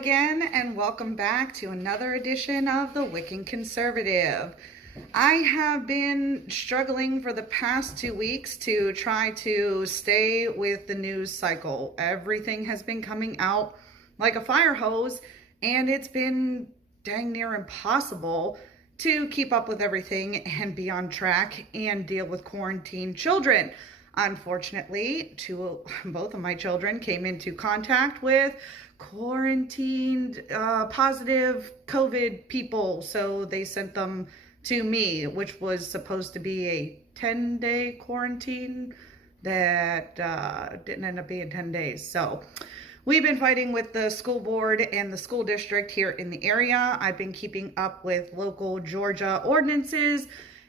again, and welcome back to another edition of The Wicking Conservative. I have been struggling for the past 2 weeks to try to stay with the news cycle. Everything has been coming out like a fire hose, and it's been dang near impossible to keep up with everything and be on track and deal with quarantined children. Unfortunately, both of my children came into contact with quarantined positive COVID people, so they sent them to me, which was supposed to be a 10-day quarantine that didn't end up being 10 days. So we've been fighting with the school board and the school district here in the area. I've been keeping up with local Georgia ordinances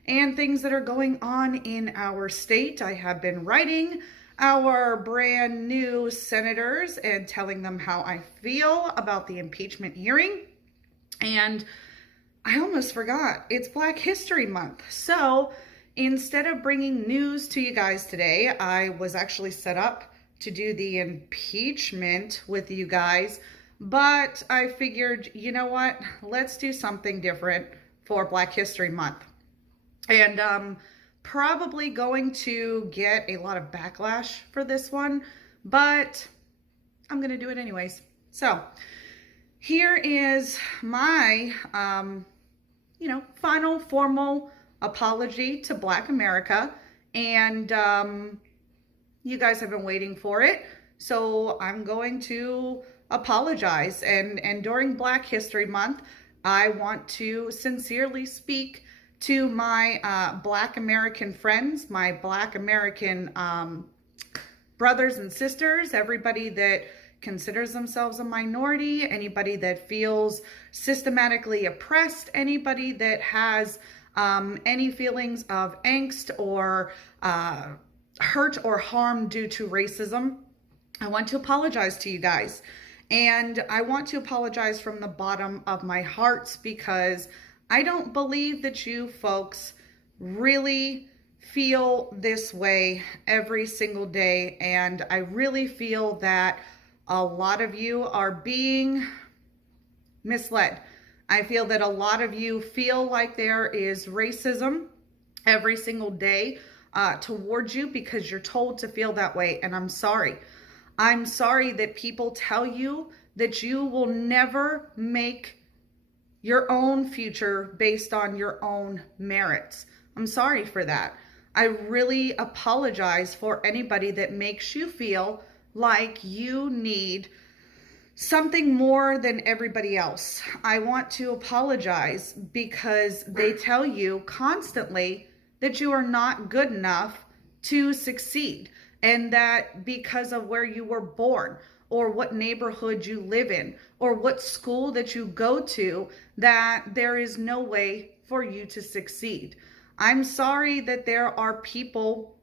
and things that are going on in our state. I have been writing our brand new senators and telling them how I feel about the impeachment hearing. And I almost forgot, it's Black History Month. So instead of bringing news to you guys today, I was actually set up to do the impeachment with you guys. But I figured, you know what? Let's do something different for Black History Month. And probably going to get a lot of backlash for this one, but I'm going to do it anyways. So here is my, final formal apology to Black America. And you guys have been waiting for it. So I'm going to apologize. And during Black History Month, I want to sincerely speak to my Black American friends, my Black American brothers and sisters, everybody that considers themselves a minority, anybody that feels systematically oppressed, anybody that has any feelings of angst or hurt or harm due to racism. I want to apologize to you guys. And I want to apologize from the bottom of my heart, because I don't believe that you folks really feel this way every single day. And I really feel that a lot of you are being misled. I feel that a lot of you feel like there is racism every single day towards you because you're told to feel that way. And I'm sorry. I'm sorry that people tell you that you will never make your own future based on your own merits. I'm sorry for that. I really apologize for anybody that makes you feel like you need something more than everybody else. I want to apologize because they tell you constantly that you are not good enough to succeed, and that because of where you were born, or what neighborhood you live in, or what school that you go to, that there is no way for you to succeed. I'm sorry that there are people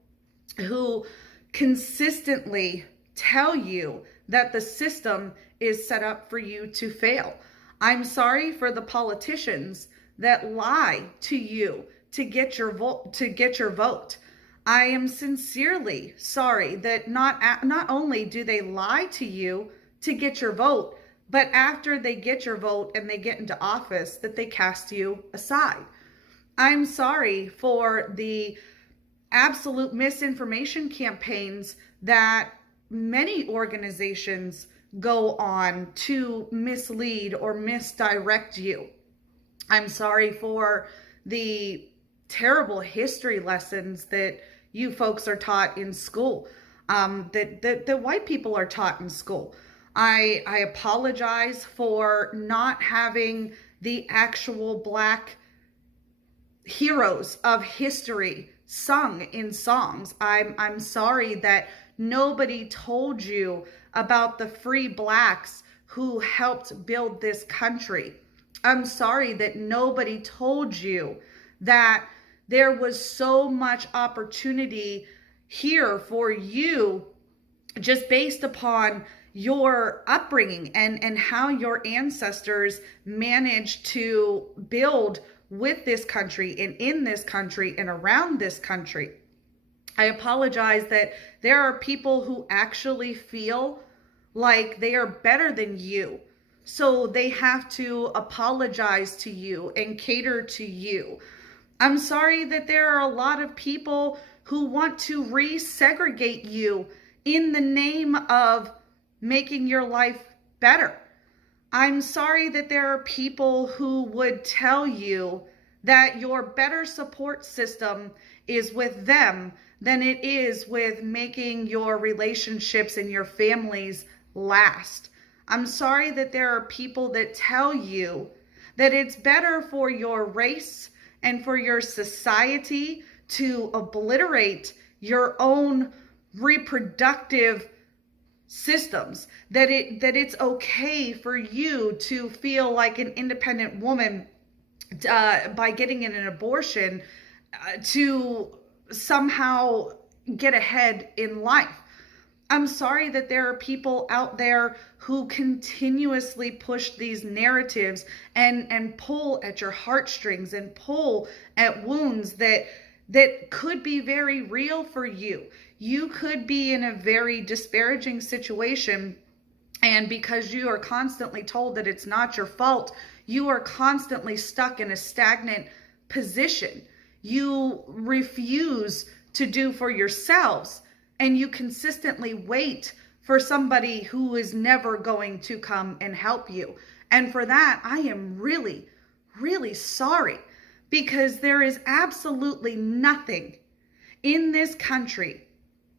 who consistently tell you that the system is set up for you to fail. I'm sorry for the politicians that lie to you to get your vote. I am sincerely sorry that not only do they lie to you to get your vote, but after they get your vote and they get into office, that they cast you aside. I'm sorry for the absolute misinformation campaigns that many organizations go on to mislead or misdirect you. I'm sorry for the terrible history lessons that you folks are taught in school, that white people are taught in school. I apologize for not having the actual Black heroes of history sung in songs. I'm sorry that nobody told you about the free Blacks who helped build this country. I'm sorry that nobody told you that there was so much opportunity here for you just based upon your upbringing and how your ancestors managed to build with this country and in this country and around this country. I apologize that there are people who actually feel like they are better than you so they have to apologize to you and cater to you. I'm sorry that there are a lot of people who want to resegregate you in the name of making your life better. I'm sorry that there are people who would tell you that your better support system is with them than it is with making your relationships and your families last. I'm sorry that there are people that tell you that it's better for your race and for your society to obliterate your own reproductive systems, that it's okay for you to feel like an independent woman by getting an abortion to somehow get ahead in life. I'm sorry that there are people out there who continuously push these narratives and pull at your heartstrings and pull at wounds that could be very real for you. You could be in a very disparaging situation, and because you are constantly told that it's not your fault, you are constantly stuck in a stagnant position. You refuse to do for yourselves, and you consistently wait for somebody who is never going to come and help you. And for that, I am really, really sorry, because there is absolutely nothing in this country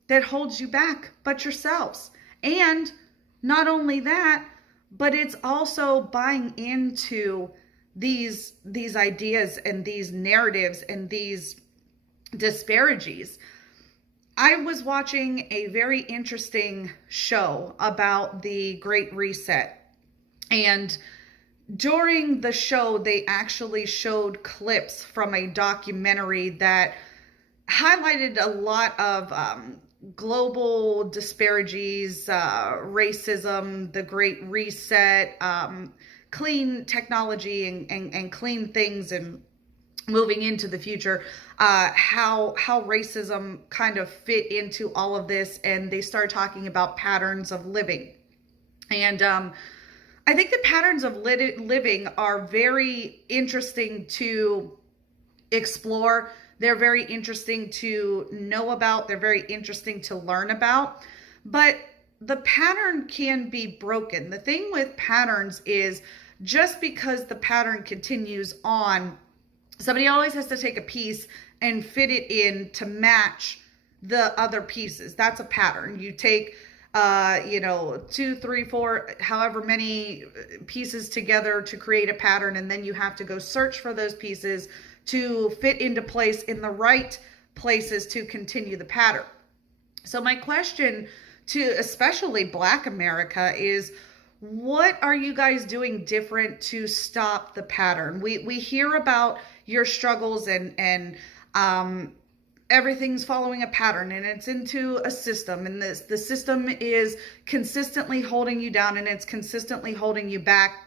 that holds you back but yourselves. And not only that, but it's also buying into these ideas and these narratives and these disparages. I was watching a very interesting show about the Great Reset, and during the show, they actually showed clips from a documentary that highlighted a lot of global disparities, racism, the Great Reset, clean technology and clean things, and moving into the future, how racism kind of fit into all of this. And they started talking about patterns of living. And I think the patterns of living are very interesting to explore. They're very interesting to know about. They're very interesting to learn about. But the pattern can be broken. The thing with patterns is, just because the pattern continues on, somebody always has to take a piece and fit it in to match the other pieces. That's a pattern. You take 2, 3, 4, however many pieces together to create a pattern, and then you have to go search for those pieces to fit into place in the right places to continue the pattern. So my question to especially Black America is, what are you guys doing different to stop the pattern? We hear about your struggles and everything's following a pattern, and it's into a system, and the system is consistently holding you down, and it's consistently holding you back,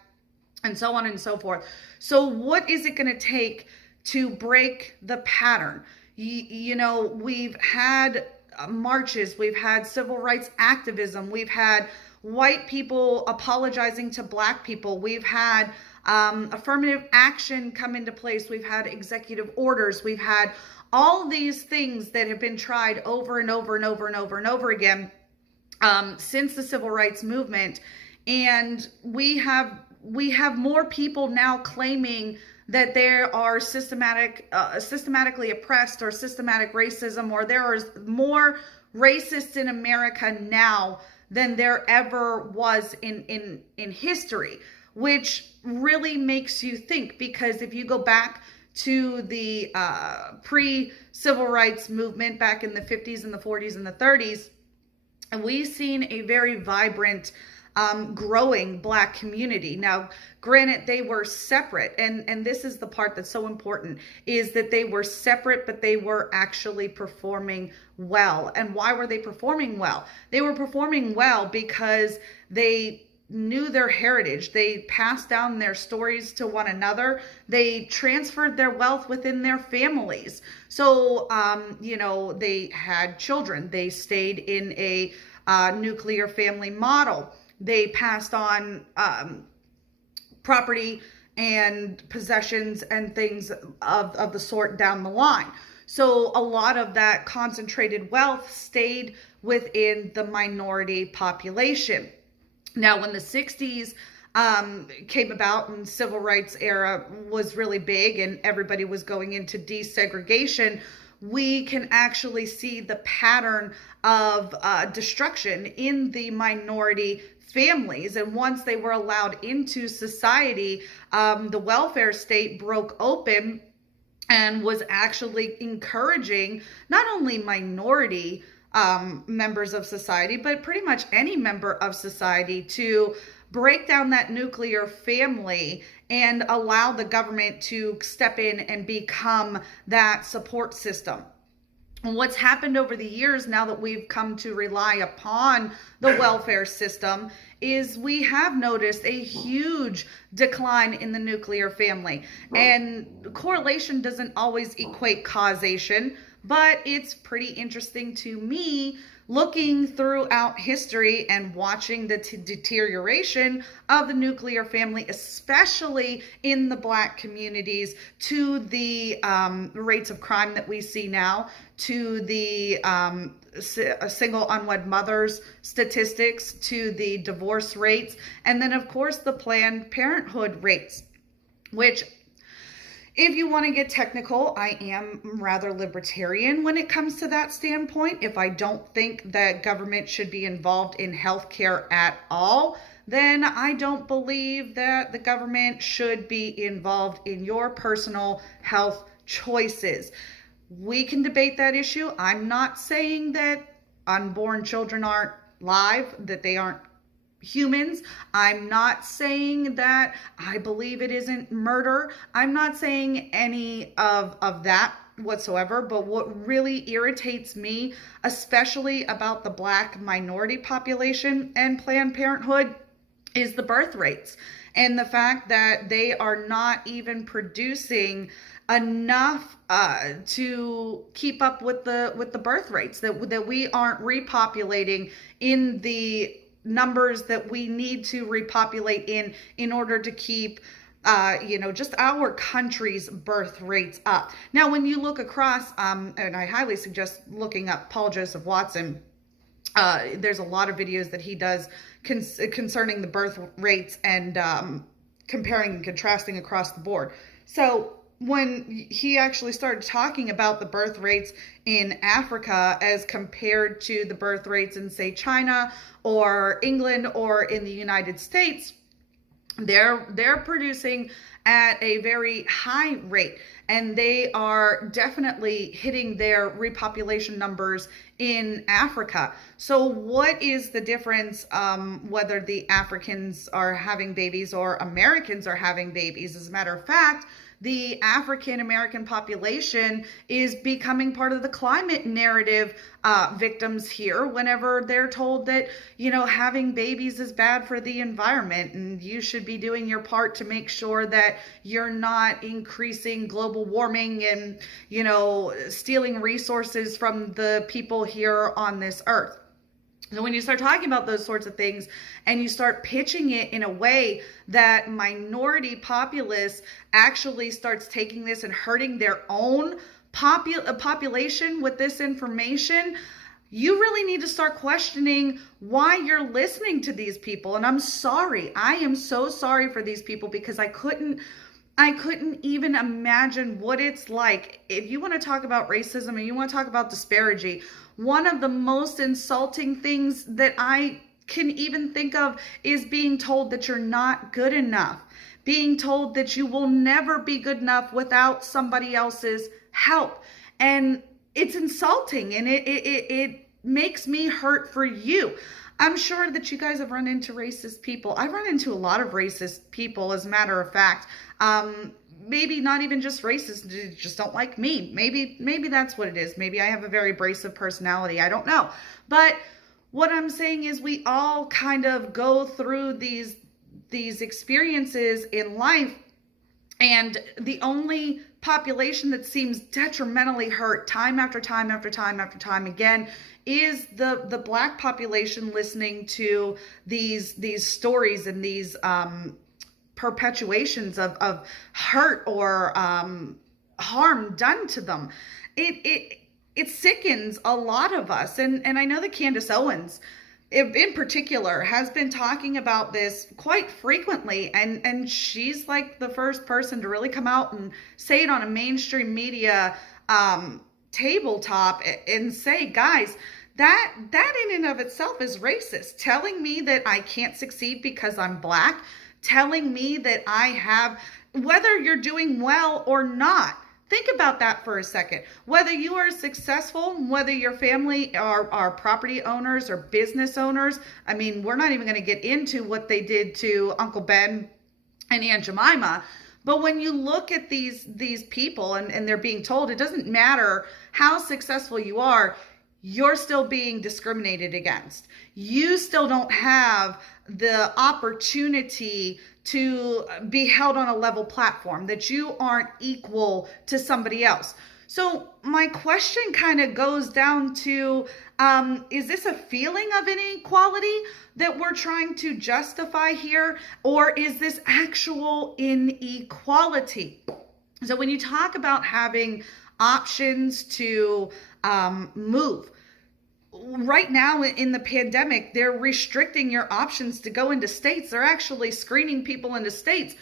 and so on and so forth. So what is it going to take to break the pattern? We've had marches, we've had civil rights activism, we've had white people apologizing to Black people, we've had affirmative action come into place, we've had executive orders, we've had all these things that have been tried over and over and over and over and over again since the civil rights movement. And we have more people now claiming that there are systematically oppressed, or systematic racism, or there is more racists in America now than there ever was in history, which really makes you think. Because if you go back to the pre-civil rights movement back in the 50s and the 40s and the 30s, and we've seen a very vibrant growing Black community. Now, granted, they were separate, and this is the part that's so important, is that they were separate, but they were actually performing well. And why were they performing well? They were performing well because they knew their heritage. They passed down their stories to one another. They transferred their wealth within their families. So, they had children. They stayed in a nuclear family model. They passed on property and possessions and things of the sort down the line. So a lot of that concentrated wealth stayed within the minority population. Now, when the 60s came about and civil rights era was really big and everybody was going into desegregation, we can actually see the pattern of destruction in the minority families. And once they were allowed into society, the welfare state broke open and was actually encouraging not only minority members of society, but pretty much any member of society to break down that nuclear family and allow the government to step in and become that support system. And what's happened over the years, now that we've come to rely upon the welfare system, is we have noticed a huge decline in the nuclear family. And correlation doesn't always equate causation, but it's pretty interesting to me looking throughout history and watching the deterioration of the nuclear family, especially in the Black communities, to the rates of crime that we see now, to the single unwed mothers statistics, to the divorce rates, and then of course the Planned Parenthood rates, which, if you want to get technical, I am rather libertarian when it comes to that standpoint. If I don't think that government should be involved in healthcare at all, then I don't believe that the government should be involved in your personal health choices. We can debate that issue. I'm not saying that unborn children aren't live, that they aren't humans. I'm not saying that I believe it isn't murder. I'm not saying any of that whatsoever. But what really irritates me, especially about the Black minority population and Planned Parenthood, is the birth rates and the fact that they are not even producing enough to keep up with the birth rates, that we aren't repopulating in the numbers that we need to repopulate in order to keep just our country's birth rates up. Now, when you look across, and I highly suggest looking up Paul Joseph Watson, there's a lot of videos that he does concerning the birth rates and comparing and contrasting across the board. So when he actually started talking about the birth rates in Africa as compared to the birth rates in, say, China or England or in the United States, they're producing at a very high rate, and they are definitely hitting their repopulation numbers in Africa. So what is the difference whether the Africans are having babies or Americans are having babies? As a matter of fact, the African American population is becoming part of the climate narrative victims here whenever they're told that, having babies is bad for the environment and you should be doing your part to make sure that you're not increasing global warming and, stealing resources from the people here on this earth. So when you start talking about those sorts of things and you start pitching it in a way that minority populace actually starts taking this and hurting their own population with this information, you really need to start questioning why you're listening to these people. And I'm sorry. I am so sorry for these people, because I couldn't even imagine what it's like. If you want to talk about racism and you want to talk about disparity, one of the most insulting things that I can even think of is being told that you're not good enough, being told that you will never be good enough without somebody else's help. And it's insulting, and it makes me hurt for you. I'm sure that you guys have run into racist people. I've run into a lot of racist people, as a matter of fact. Maybe not even just racist, just don't like me. Maybe that's what it is. Maybe I have a very abrasive personality. I don't know. But what I'm saying is we all kind of go through these experiences in life, and the only population that seems detrimentally hurt time after time after time after time again is the Black population, listening to these stories and these perpetuations of hurt or harm done to them. It sickens a lot of us. And I know that Candace Owens in particular has been talking about this quite frequently, and she's like the first person to really come out and say it on a mainstream media tabletop and say, guys, that in and of itself is racist. Telling me that I can't succeed because I'm black, telling me that I have, whether you're doing well or not. Think about that for a second. Whether you are successful, whether your family are property owners or business owners. I mean, we're not even going to get into what they did to Uncle Ben and Aunt Jemima. But when you look at these people and they're being told it doesn't matter how successful you are, you're still being discriminated against. You still don't have the opportunity to be held on a level platform, that you aren't equal to somebody else. So my question kind of goes down to, is this a feeling of inequality that we're trying to justify here? Or is this actual inequality? So when you talk about having options to move, right now in the pandemic, they're restricting your options to go into states. They're actually screening people into states.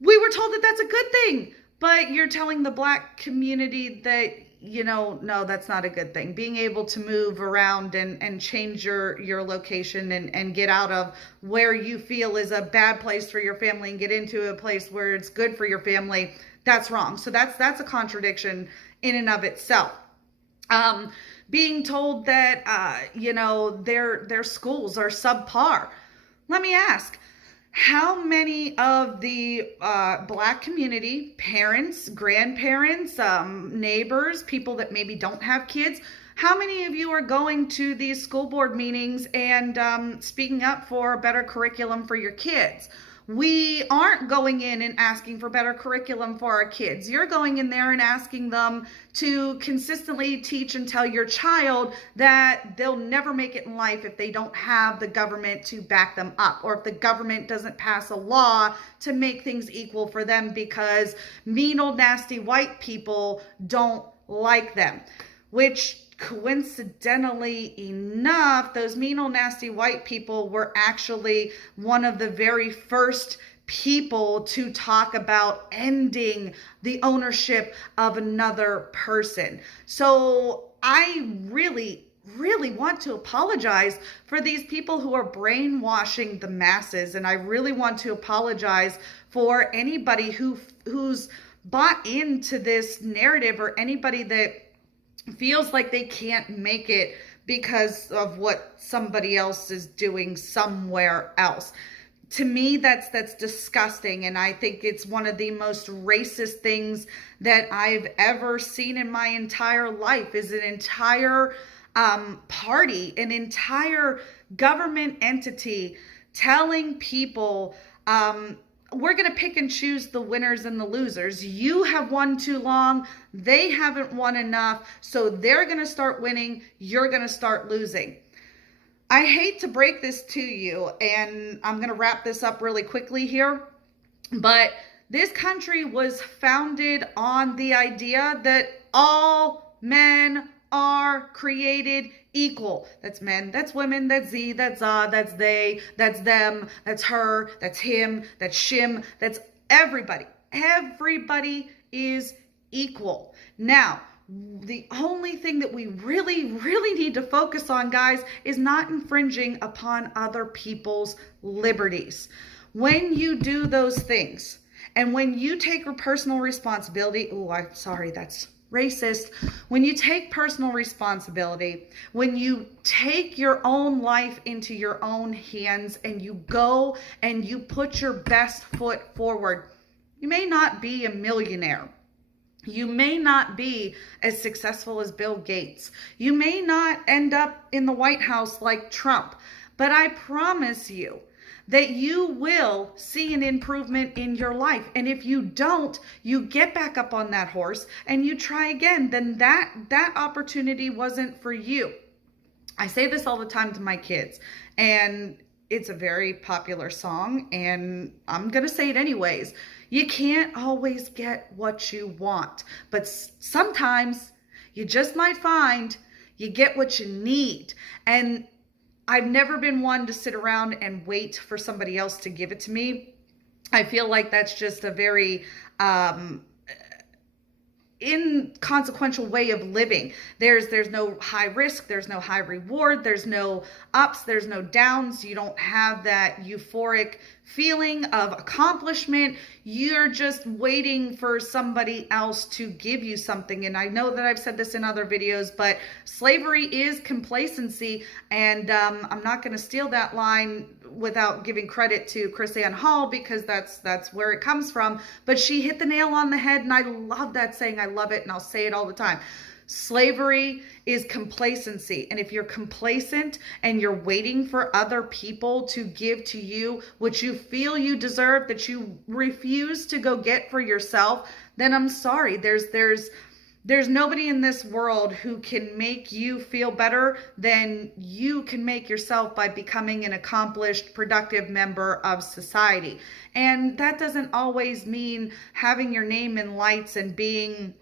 We were told that that's a good thing, but you're telling the black community that, no, that's not a good thing. Being able to move around and change your location and get out of where you feel is a bad place for your family and get into a place where it's good for your family, that's wrong. So that's a contradiction in and of itself. Being told that, their schools are subpar. Let me ask, how many of the black community, parents, grandparents, neighbors, people that maybe don't have kids, how many of you are going to these school board meetings and speaking up for a better curriculum for your kids? We aren't going in and asking for better curriculum for our kids. You're going in there and asking them to consistently teach and tell your child that they'll never make it in life if they don't have the government to back them up, or if the government doesn't pass a law to make things equal for them because mean old nasty white people don't like them. Which, coincidentally enough, those mean old nasty white people were actually one of the very first people to talk about ending the ownership of another person. So I really want to apologize for these people who are brainwashing the masses, and I really want to apologize for anybody who's bought into this narrative, or anybody that feels like they can't make it because of what somebody else is doing somewhere else. To me, that's disgusting, and I think it's one of the most racist things that I've ever seen in my entire life, is an entire party, an entire government entity telling people, we're going to pick and choose the winners and the losers. You have won too long. They haven't won enough. So they're going to start winning. You're going to start losing. I hate to break this to you, and I'm going to wrap this up really quickly here, but this country was founded on the idea that all men are created equal. That's men, that's women, that's thee, that's that's they, that's them, that's her, that's him, that's shim, that's everybody. Everybody is equal. Now, the only thing that we really need to focus on, guys, is not infringing upon other people's liberties. When you do those things, and when you take personal responsibility, I'm sorry, that's racist. When you take personal responsibility, when you take your own life into your own hands and you go and you put your best foot forward, you may not be a millionaire. You may not be as successful as Bill Gates. You may not end up in the White House like Trump, but I promise you that you will see an improvement in your life. And if you don't, you get back up on that horse and you try again, then that opportunity wasn't for you. I say this all the time to my kids, and it's a very popular song, and I'm going to say it anyways. You can't always get what you want, but sometimes you just might find you get what you need. And I've never been one to sit around and wait for somebody else to give it to me. I feel like that's just a very inconsequential way of living. There's no high risk, there's no high reward, there's no ups, there's no downs. You don't have that euphoric feeling of accomplishment. You're just waiting for somebody else to give you something. And I know that I've said this in other videos, but slavery is complacency. And I'm not going to steal that line without giving credit to Chris Ann Hall, because that's where it comes from. But she hit the nail on the head, and I love that saying. I love it, and I'll say it all the time. Slavery is complacency. And if you're complacent and you're waiting for other people to give to you what you feel you deserve, that you refuse to go get for yourself, then I'm sorry. There's nobody in this world who can make you feel better than you can make yourself by becoming an accomplished, productive member of society. And that doesn't always mean having your name in lights and being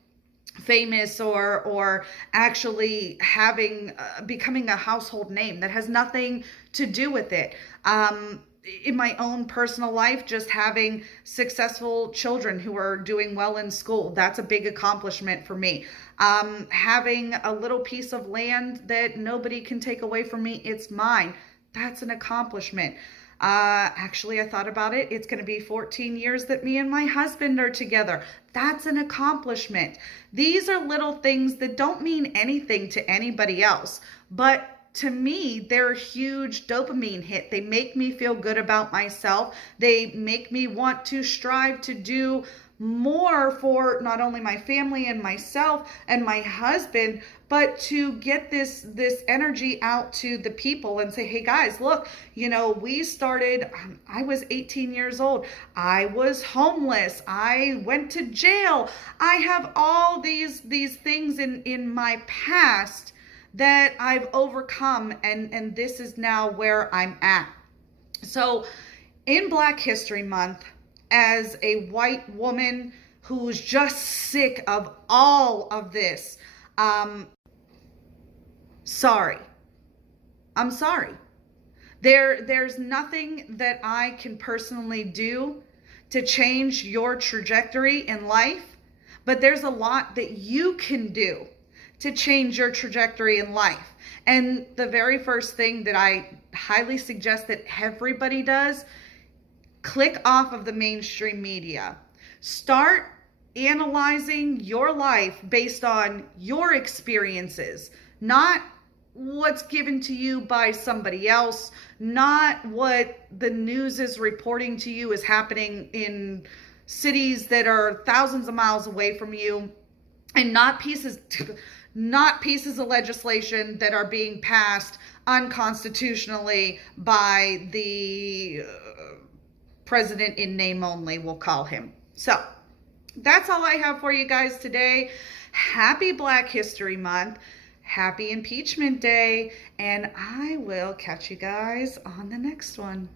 famous or actually having becoming a household name. That has nothing to do with it. In my own personal life, just having successful children who are doing well in school, that's a big accomplishment for me. Having a little piece of land that nobody can take away from me, it's mine, that's an accomplishment. Actually, I thought about it. It's going to be 14 years that me and my husband are together. That's an accomplishment. These are little things that don't mean anything to anybody else, but to me, they're a huge dopamine hit. They make me feel good about myself. They make me want to strive to do more for not only my family and myself and my husband, but to get this energy out to the people and say, hey guys, look, we started, I was 18 years old. I was homeless. I went to jail. I have all these things in my past that I've overcome, and this is now where I'm at. So in Black History Month, as a white woman who's just sick of all of this, sorry. I'm sorry. There's nothing that I can personally do to change your trajectory in life, but there's a lot that you can do to change your trajectory in life. And the very first thing that I highly suggest that everybody does, click off of the mainstream media. Start analyzing your life based on your experiences, not what's given to you by somebody else, not what the news is reporting to you is happening in cities that are thousands of miles away from you, and not pieces of legislation that are being passed unconstitutionally by the president in name only, we'll call him. So that's all I have for you guys today. Happy Black History Month. Happy Impeachment Day. And I will catch you guys on the next one.